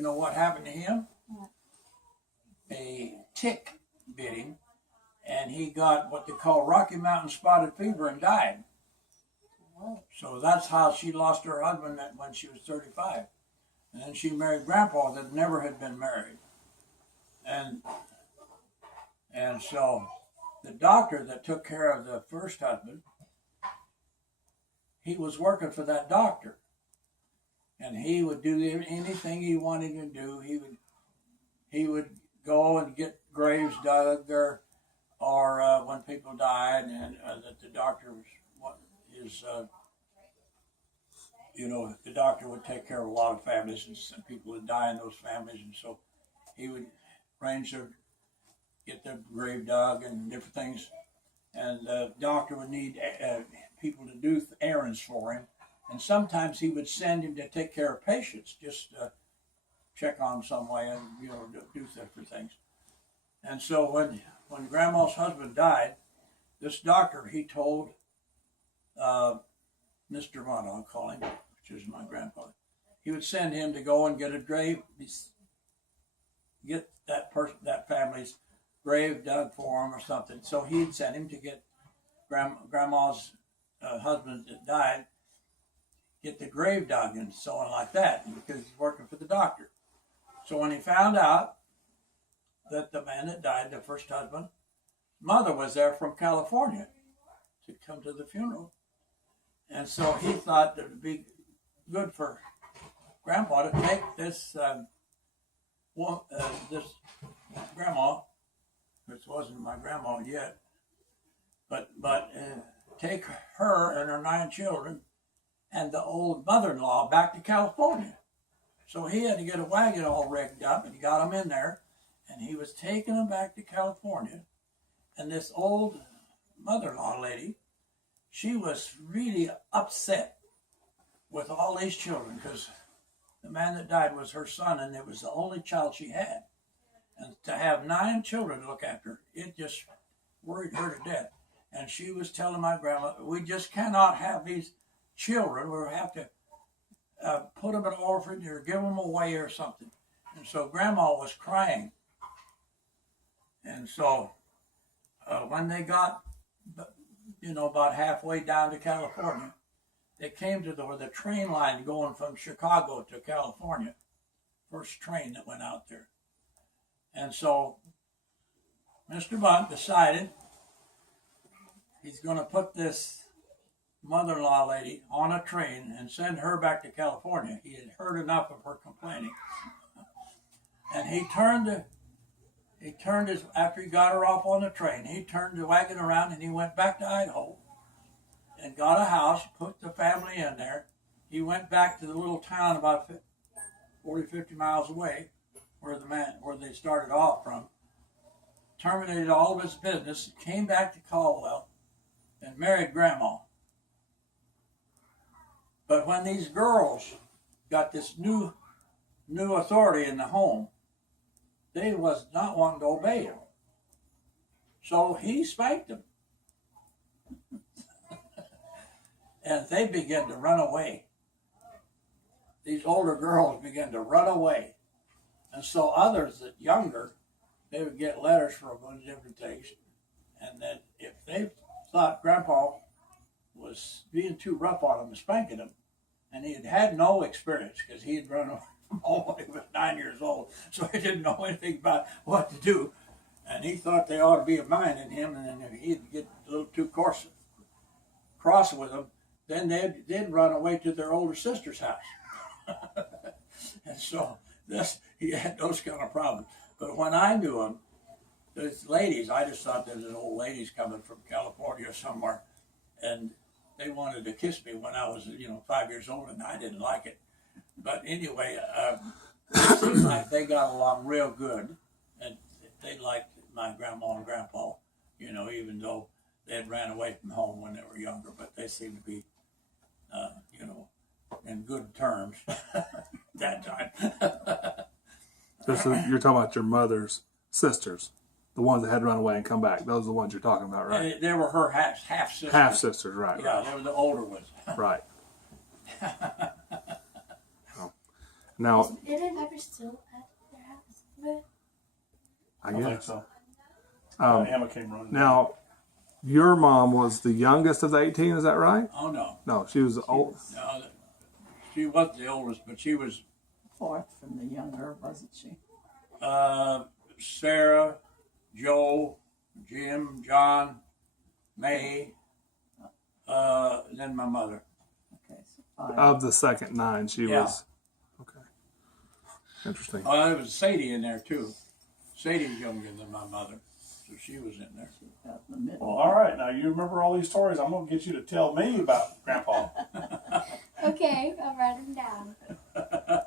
You know what happened to him? A tick bit him, and he got what they call Rocky Mountain spotted fever and died. So that's how she lost her husband when she was 35. And then she married Grandpa that never had been married. And so the doctor that took care of the first husband, he was working for that doctor. And he would do anything he wanted to do. He would go and get graves dug, or when people died, and that the doctor the doctor would take care of a lot of families, and people would die in those families, and so he would arrange to get the grave dug and different things. And the doctor would need people to do errands for him. And sometimes he would send him to take care of patients, just check on them some way and, do different things. And so when Grandma's husband died, this doctor, he told Mr. Bunt, I'll call him, which is my grandpa, he would send him to go and get a grave, get that family's grave dug for him or something. So he'd send him to get Grandma's husband that died, get the grave dug and so on like that, because he's working for the doctor. So when he found out that the man that died, the first husband, mother was there from California to come to the funeral. And so he thought that it would be good for Grandpa to take this this grandma, which wasn't my grandma yet, but take her and her 9 children and the old mother-in-law back to California. So he had to get a wagon all rigged up, and he got them in there, and he was taking them back to California. And this old mother-in-law lady, she was really upset with all these children, because the man that died was her son, and it was the only child she had. And to have 9 children to look after, it just worried her to death. And she was telling my grandma, we just cannot have these children. We'll have to put them in an orphanage or give them away or something. And so Grandma was crying. And so when they got, about halfway down to California, they came to the train line going from Chicago to California. First train that went out there. And so Mr. Bunt decided he's going to put this mother-in-law lady on a train and send her back to California. He had heard enough of her complaining. And after he got her off on the train, he turned the wagon around and he went back to Idaho and got a house, put the family in there. He went back to the little town about 40, 50 miles away where they started off from, terminated all of his business, came back to Caldwell, and married Grandma. But when these girls got this new authority in the home, they was not wanting to obey him. So he spanked them. And they began to run away. These older girls began to run away. And so others that younger, they would get letters from them, different things. And then if they thought Grandpa was being too rough on them and spanking them, and he had had no experience because he had run away from home when he was 9 years old, so he didn't know anything about what to do. And he thought they ought to be a mind in him, and then if he'd get a little too cross with them, then they'd run away to their older sister's house. And so he had those kind of problems. But when I knew him, those ladies, I just thought there was old ladies coming from California or somewhere, and they wanted to kiss me when I was, 5 years old, and I didn't like it. But anyway, it seemed like they got along real good, and they liked my grandma and grandpa, even though they had ran away from home when they were younger. But they seemed to be, in good terms that time. So you're talking about your mother's sisters, the ones that had run away and come back. Those are the ones you're talking about, right? They were her half sisters. Half sisters, right? Yeah, they were the older ones. Right. Now, Isn't Pepper still at their house? I think guess. so. Um, Emma came running. now, your mom was the youngest of the 18, is that right? Oh, no. No, she was the old. No, she wasn't the oldest, but she was Fourth from the younger, wasn't she? Sarah, Joe, Jim, John, May, then my mother. Okay, so 5. Of the second 9, she Yeah. was. Okay. Interesting. Oh, there was Sadie in there too. Sadie's younger than my mother, so she was in there. Out in the middle. Well, all right. Now you remember all these stories. I'm going to get you to tell me about Grandpa. Okay, I'll write them down.